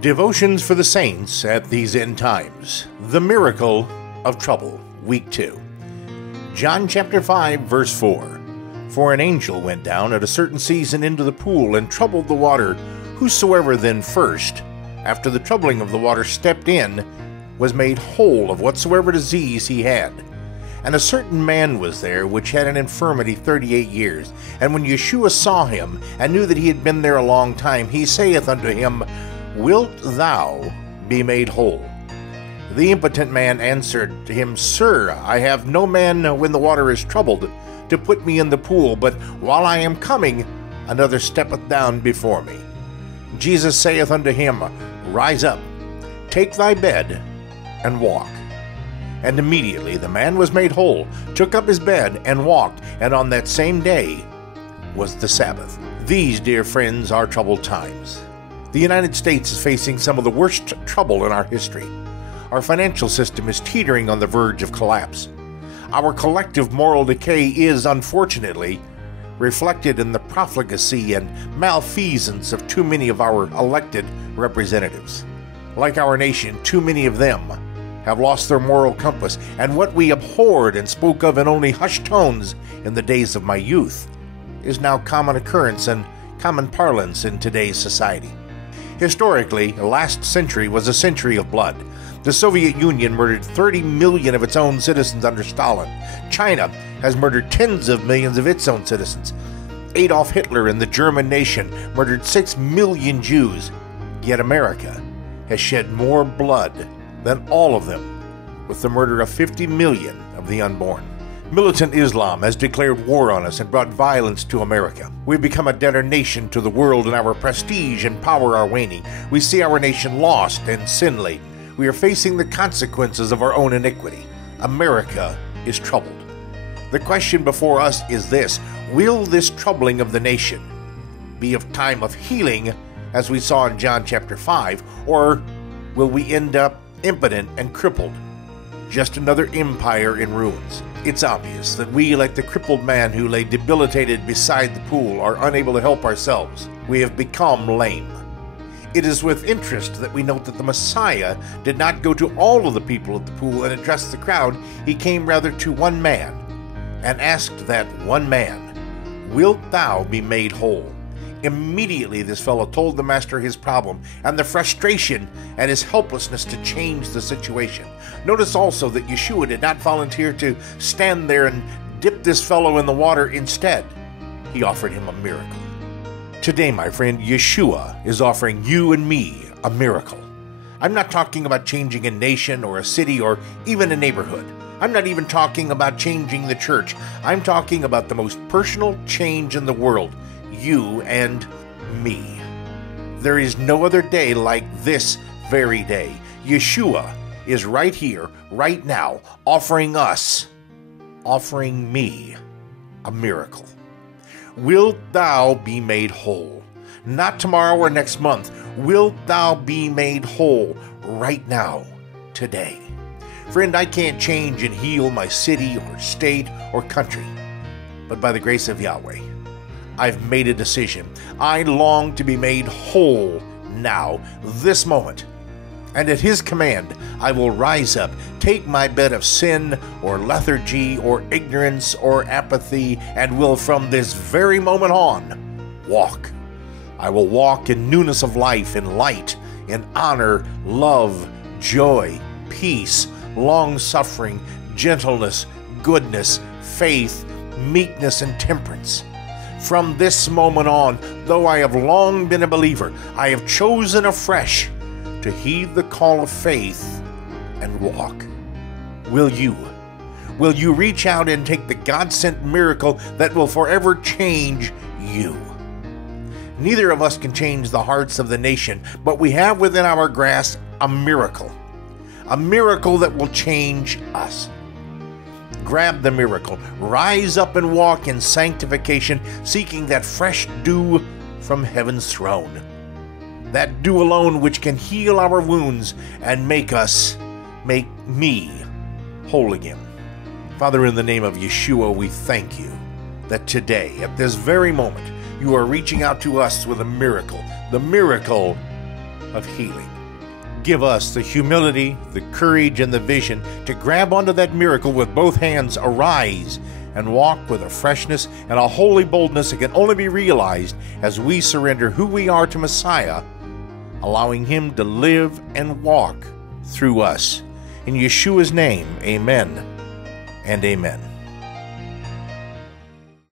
Devotions for the Saints at these end times. The Miracle of Trouble, Week 2. John chapter 5, verse 4. For an angel went down at a certain season into the pool and troubled the water. Whosoever then first, after the troubling of the water, stepped in, was made whole of whatsoever disease he had. And a certain man was there which had an infirmity 38 years. And when Yeshua saw him, and knew that he had been there a long time, he saith unto him, Wilt thou be made whole? The impotent man answered to him, Sir, I have no man when the water is troubled to put me in the pool, but while I am coming, another steppeth down before me. Jesus saith unto him, Rise up, take thy bed, and walk. And immediately the man was made whole, took up his bed, and walked, and on that same day was the Sabbath. These, dear friends, are troubled times. The United States is facing some of the worst trouble in our history. Our financial system is teetering on the verge of collapse. Our collective moral decay is, unfortunately, reflected in the profligacy and malfeasance of too many of our elected representatives. Like our nation, too many of them have lost their moral compass, and what we abhorred and spoke of in only hushed tones in the days of my youth is now common occurrence and common parlance in today's society. Historically, the last century was a century of blood. The Soviet Union murdered 30 million of its own citizens under Stalin. China has murdered tens of millions of its own citizens. Adolf Hitler and the German nation murdered 6 million Jews. Yet America has shed more blood than all of them, with the murder of 50 million of the unborn. Militant Islam has declared war on us and brought violence to America. We've become a debtor nation to the world, and our prestige and power are waning. We see our nation lost and sin-laden. We are facing the consequences of our own iniquity. America is troubled. The question before us is this: will this troubling of the nation be a time of healing, as we saw in John chapter 5, or will we end up impotent and crippled, just another empire in ruins? It's obvious that we, like the crippled man who lay debilitated beside the pool, are unable to help ourselves. We have become lame. It is with interest that we note that the Messiah did not go to all of the people at the pool and address the crowd. He came rather to one man and asked that one man, Wilt thou be made whole? Immediately this fellow told the master his problem and the frustration and his helplessness to change the situation. Notice also that Yeshua did not volunteer to stand there and dip this fellow in the water. Instead, he offered him a miracle. Today, my friend, Yeshua is offering you and me a miracle. I'm not talking about changing a nation or a city or even a neighborhood. I'm not even talking about changing the church. I'm talking about the most personal change in the world. You and me. There is no other day like this very day. Yeshua is right here, right now, offering me a miracle. Wilt thou be made whole? Not tomorrow or next month. Wilt thou be made whole right now, today? Friend, I can't change and heal my city or state or country, but by the grace of Yahweh, I've made a decision. I long to be made whole now, this moment. And at His command, I will rise up, take my bed of sin or lethargy or ignorance or apathy, and will from this very moment on walk. I will walk in newness of life, in light, in honor, love, joy, peace, long-suffering, gentleness, goodness, faith, meekness, and temperance. From this moment on, though I have long been a believer, I have chosen afresh to heed the call of faith and walk. Will you? Will you reach out and take the God-sent miracle that will forever change you? Neither of us can change the hearts of the nation, but we have within our grasp a miracle that will change us. Grab the miracle. Rise up and walk in sanctification, seeking that fresh dew from heaven's throne. That dew alone which can heal our wounds and make me whole again. Father, in the name of Yeshua, we thank you that today, at this very moment, you are reaching out to us with a miracle, the miracle of healing. Give us the humility, the courage, and the vision to grab onto that miracle with both hands, arise, and walk with a freshness and a holy boldness that can only be realized as we surrender who we are to Messiah, allowing Him to live and walk through us. In Yeshua's name, amen and amen.